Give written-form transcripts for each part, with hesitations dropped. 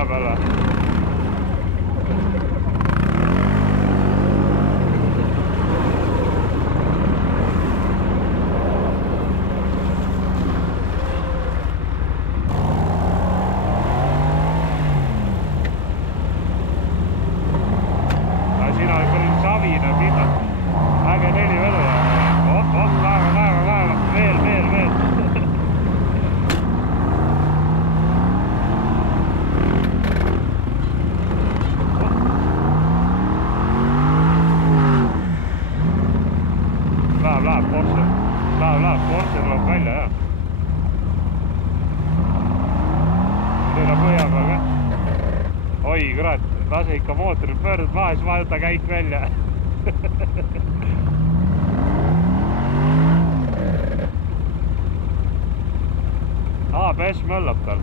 põhja peale. Siin on küll savine pinnad. Äge nelivedu. Laeva. Veel. Läheb Porsche tuleb välja, jah. Nüüd on põhja peal ka. Oi, kurat, lase ikka mootorit pöördud maha, siis vajuta käik välja. ABS möllab tal.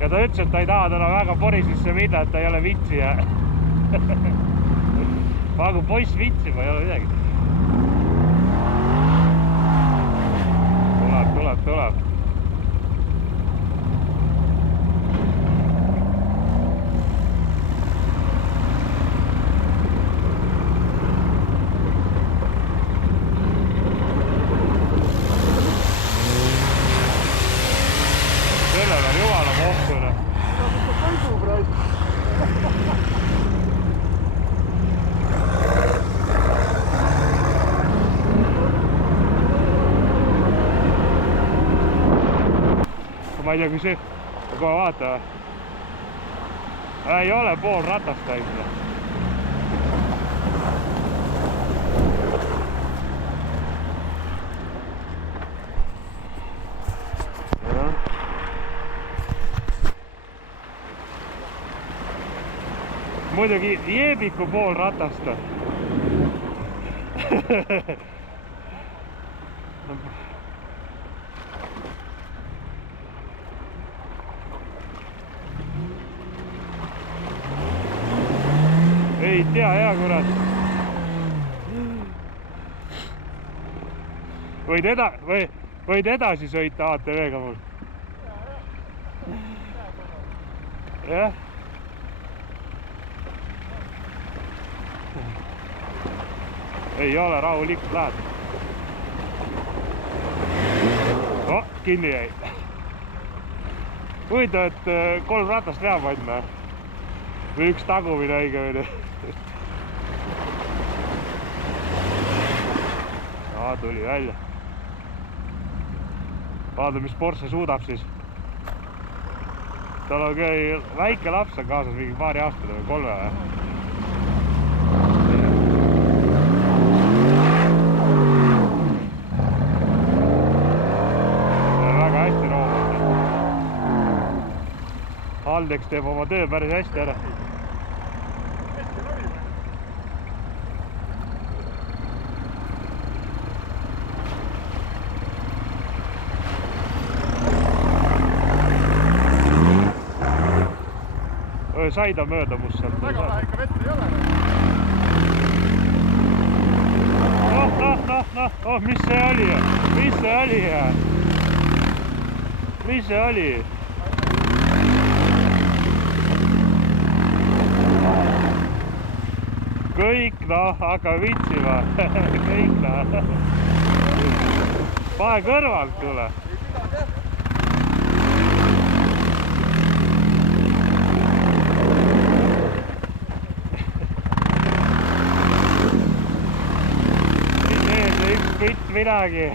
Ja ta ütles, et ta ei taha täna väga porisisse minna, et ta ei ole vitsi. Aga poiss vitsima ei ole midagi. Tuleb. Sellel on jumala kohtuline. Ma ei tea, kui see, kohe vaata. Ei ole pool ratast täis. Muidugi jeebiku pool ratast. Ei tea, hea kurat. Võid edasi sõita ATV-ga mul. Jah. Ei ole, rahulikult lähed. Kinni jäi. Huvitav, et 3 ratast veab andma. Või üks tagumine õige. Tuli välja. Vaata, mis Porsche suudab siis. Tal on küll väike laps on kaasas mingi paari aastane või 3 või. Väga hästi roomata. Haldex teeb oma töö päris hästi ära. Sai ta mööda must sealt. Väga vähe ikka vett ei ole. Mis see oli? Mis see oli? Kõik hakka vitsima. Kõik Pane kõrvalt tule. Pitt midagi.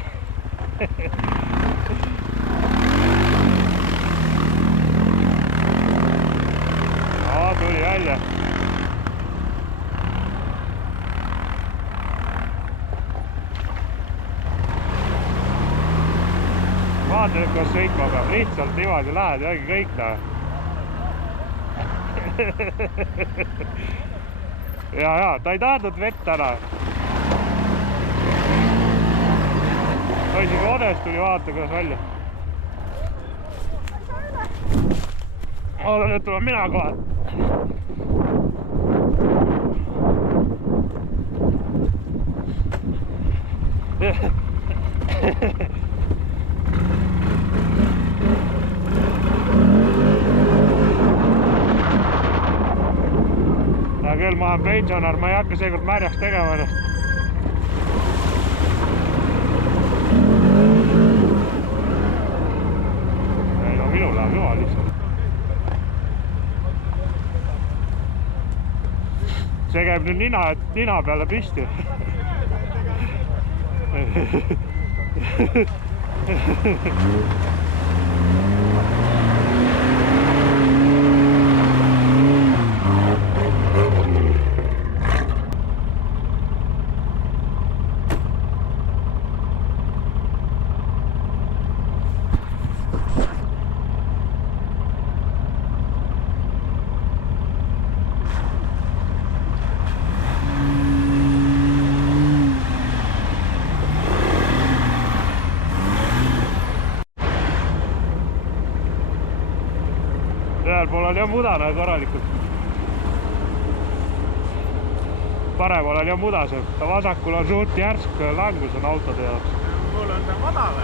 Tuli välja. Vaata nüüd, kas sõitma peab. Lihtsalt niimoodi lähed ja kõik Ja, ta ei tahtnud vett ära. Isegi odest tuli vaata, kuidas välja. Nüüd tuleb mina kohe. küll, ma olen pensionär, ma ei hakka seekord märjaks tegema ennast. Ei no minul läheb juba lihtsalt. See käib nüüd nina peale pisti. Ühel pool on jah mudane korralikult. Paremal on jah mudasem. Vasakul on suht järsk langus on autode jaoks. Mul on ta madale.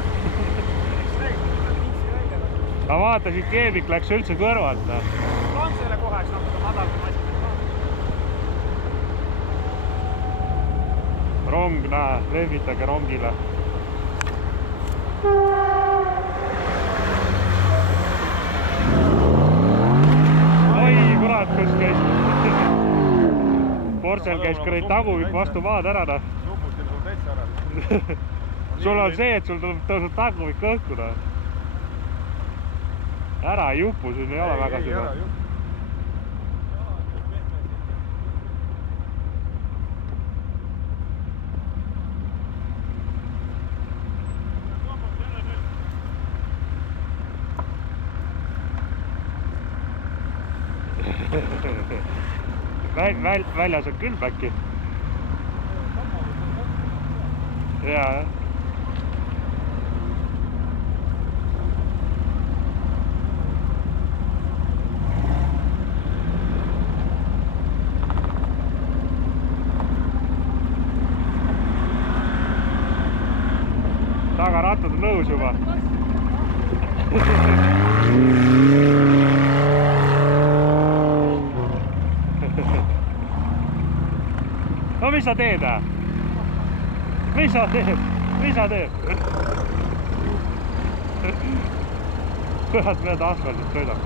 Ma vaatasin, keemik läks üldse kõrvalt. On selle kohaks natuke madal kui masinad. Rong, näe, lehvitage rongile. Kus käis Porsel käis kõrreid tagumik vastu maad ära. Summutil sul täitsa ära. Sul on see, et sul tõuseb tagumik õhkuna. Ära jupu, siin ei ole väga seda. Väljas on külm äkki. Jaa. Tagarattad on nõus juba. No mis sa teed? Mis sa teed? Mis sa teed? Kurat mööda asfaldit sõidab.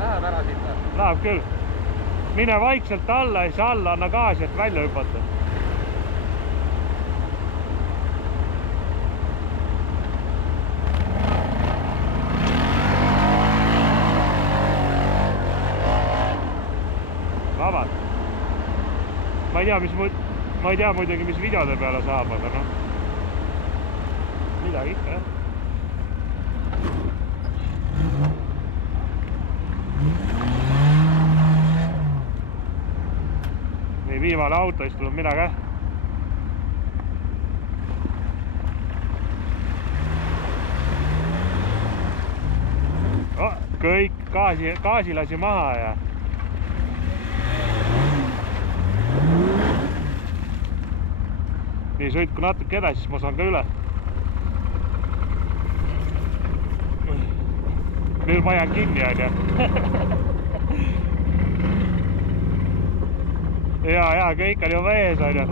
Läheb ära siit. Läheb küll. Mine vaikselt alla ja siis alla anna gaasi, et välja hüpata. Vabad. Ma ei tea muidugi, mis videode peale saab, aga noh. Midagi ikka, jah. Nii, viimane auto, siis tuleb mina ka. Oh, kõik gaasi lasi maha ja nii, sõitku natuke edasi, siis ma saan ka üle. Nüüd ma jään kinni, on ju. Ja, kõik on juba ees, on ju.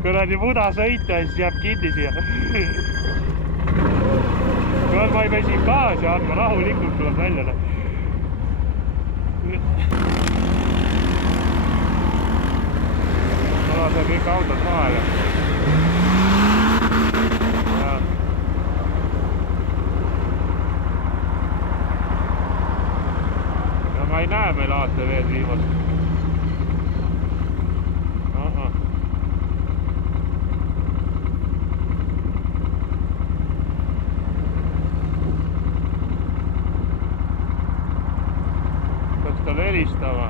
Kuradi muda sõita ja siis jääb kinni siia. Kui ma ei pea siin gaasi andma, rahulikult tuleb välja. Ma lasen kõik autod maha ja. Ja ma ei näe meil ATV-d viimast. Peaks tal helistama.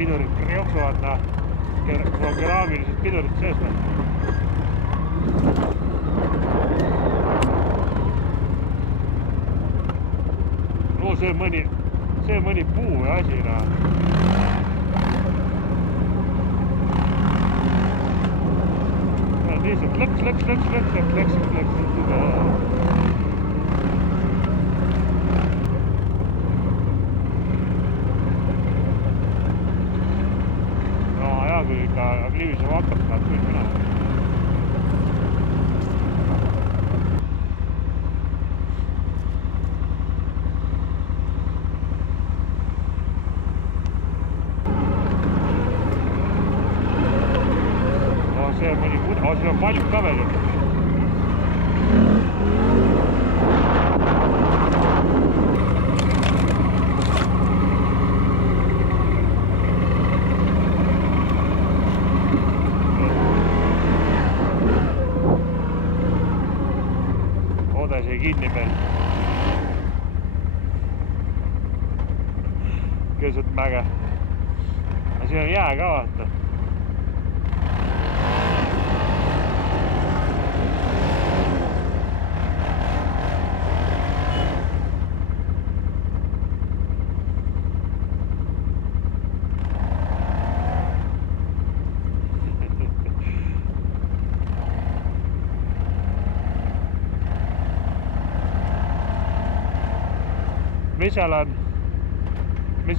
Pidurid krioksuvad, näe. keraamilised pidurid sees. No see mõni puu ja asi. Lihtsalt läks. Kui ikka libisema hakkab, saab küll minema. See mõni muda, siin on palju ka veel. Sai kinni meil keset mäge. Siin on jää ka vaata. Mis seal on? Mis?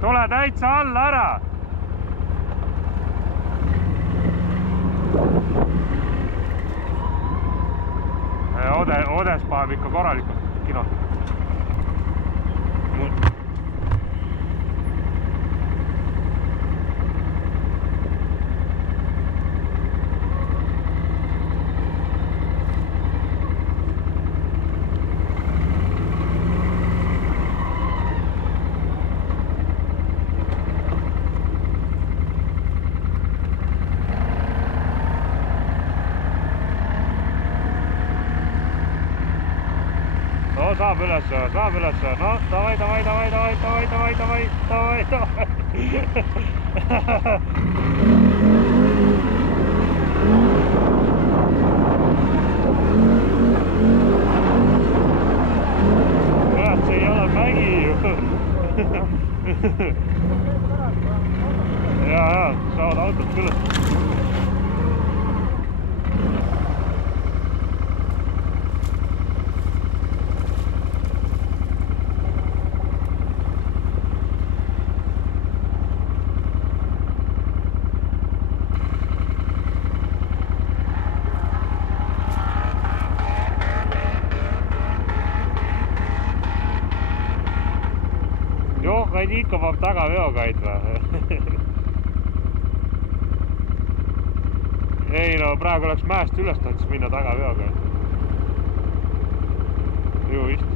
Tule täitsa alla ära! Odes paneb ikka korralikult kino. No saab üles, no davai. Kurat, see ei ole mägi ju. Ja, saavad autot küll. Vaid ikka peab tagaveogaid või? Ei no praegu oleks mäest üles tahtis minna tagaveogaid. Ju vist.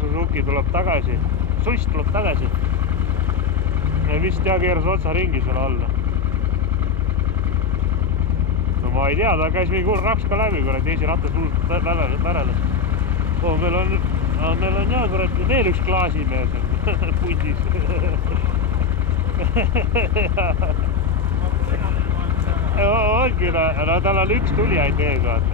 Suzuki tuleb tagasi. Suss tuleb tagasi. Vist ja keeras otsa ringi seal alla. No ma ei tea, ta käis mingi kuul raks ka läbi, kurat, teisi ratas hullult värelas. Meil on ja, kurat, veel üks klaasimees pundis. Ongi, no tal on üks tuli ainult ees, vaata.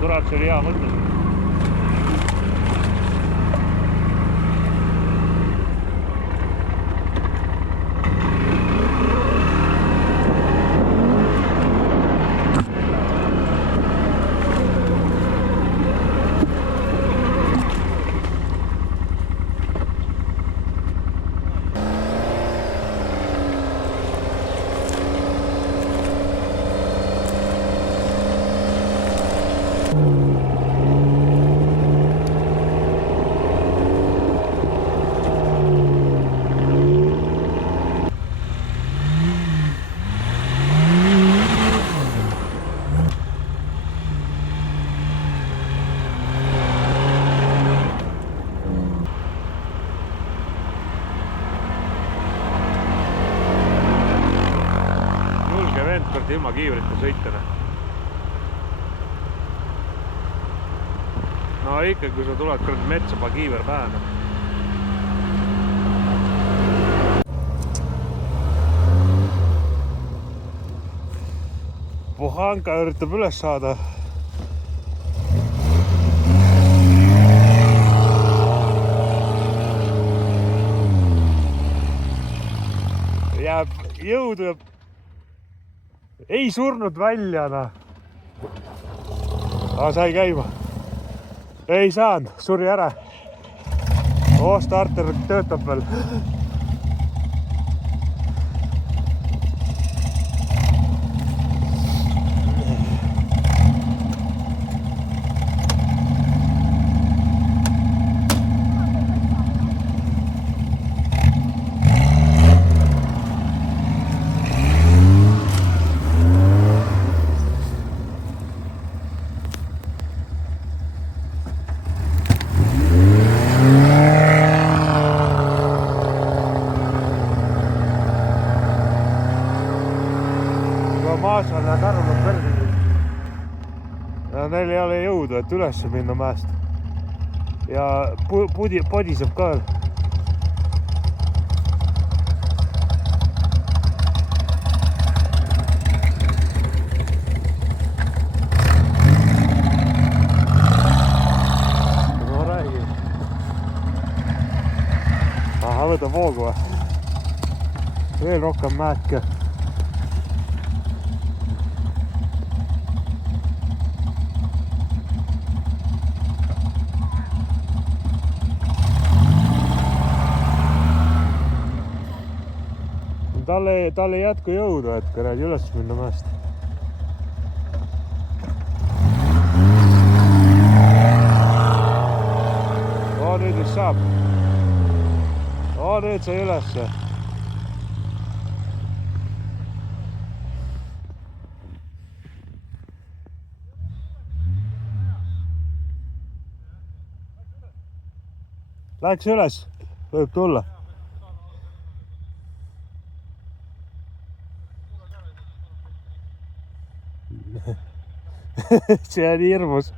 Kurat, see oli hea mõte. ilma kiivrita sõitjana. No ikka, kui sa tuled kõrd metsa, pa kiiver pähe. Puhanka üritab üles saada. Jääb jõudu ja ei surnud välja, aga sai käima. Ei saanud, suri ära. Starter töötab veel. Maasal nad arvavad kõrgel. Ja neil ei ole jõudu, et üles minna mäest. Ja podiseb ka. No räägi. Aha, võta voogu või? Veel rohkem mäetke. Tal ei jätku jõudu, et kuradi üles minna mäest. Nüüd vist saab. Nüüd sai ülesse. Läks üles, võib tulla. See on hirmus.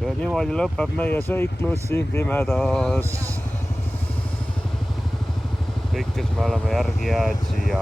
Ja niimoodi lõpeb meie sõiklus siin pimedas. Kõik, kes me oleme järgi jääd siia